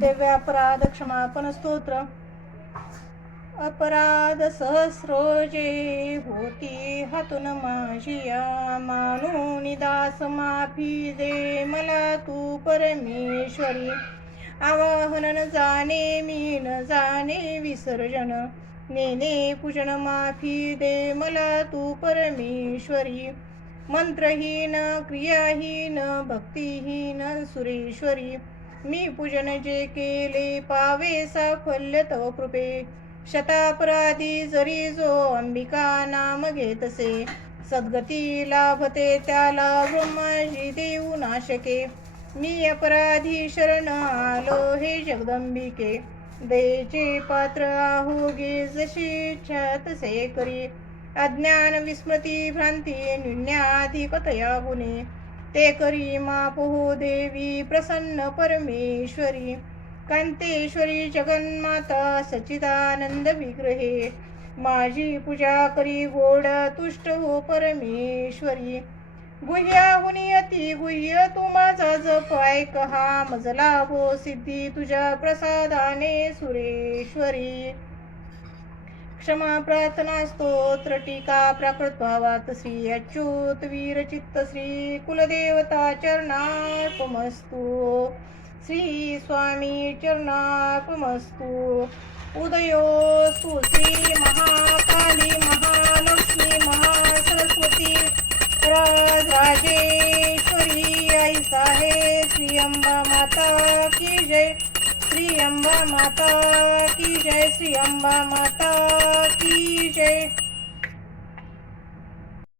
दिव्य अपराध क्षमापण स्तोत्र अपराध सहस्रोजे होती हातून माझिया मानून दास माफी दे मला तू परमेश्वरी। आवाहन न जाणे मी न जाणे विसर्जन। नेने पूजन माफी दे मला तू परमेश्वरी। मंत्रहीन क्रियाहीन भक्तिहीन सुरेश्वरी. मी पूजन जे केले पावे साफल्य तव कृपे. शतापराधी जरी जो अंबिका नाम घेतसे सद्गती लाभते त्याला ब्रह्माजी देऊ नाशके. मी अपराधी शरण आलो हे जगदंबिके. देचे पात्र आहोगे जशी इच्छा तसे करी. अज्ञान विस्मृती भ्रांती न्यून्याधिकतया गुणे। ते करी मापहो देवी प्रसन्न परमेश्वरी। कांतेश्वरी जगन्माता सच्चिदानंद विग्रहे। माझी पूजा करी गोड तुष्ट हो परमेश्वरी। गुह्याहुनी अति गुह्य तू माझा जप ऐक हा मजला हो सिद्धी तुझ्या प्रसादाने सुरेश्वरी। क्षमा प्रार्थना स्तोत्र टीका प्राकृत भावात श्री अच्युत वीरचित्त श्री कुलदेवता चरणार्पमस्तु. श्री स्वामी चरणार्पमस्तु. उदयोस्तु श्री महाकाली महालक्ष्मी महासरस्वती राजेश्वरी आई साहे श्री अंबा माता की जय. श्री अंबा माता की जय श्री अंबा माता की।